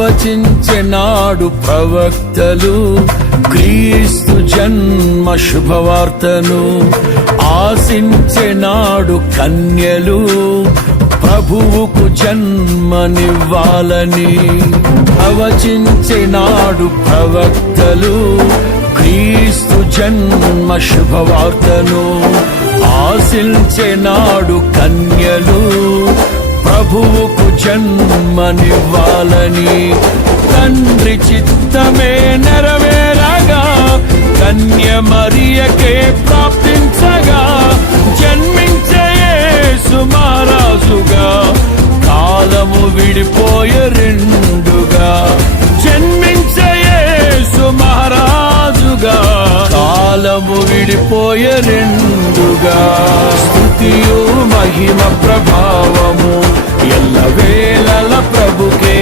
ప్రవచించెనాడు ప్రవక్తలు క్రీస్తు జన్మ శుభవార్తను. ఆశించెనాడు కన్యలు ప్రభువుకు జన్మనివ్వాలని. ప్రవచించెనాడు ప్రవక్తలు క్రీస్తు జన్మ శుభవార్తను. ఆశించెనాడు కన్యలు ప్రభువుకు జన్మనివ్వాలని. తండ్రి చిత్తమే నెరవేరగా కన్య మరియకే ప్రాప్తించగా జన్మించే యేసు మహారాజుగా కాలము విడిపోయే రెండుగా. జన్మించే యేసు మహారాజుగా కాలము విడిపోయే రెండుగా. స్తుతియు మహిమ ప్రభావము ఎల్లవేళల ప్రభుకే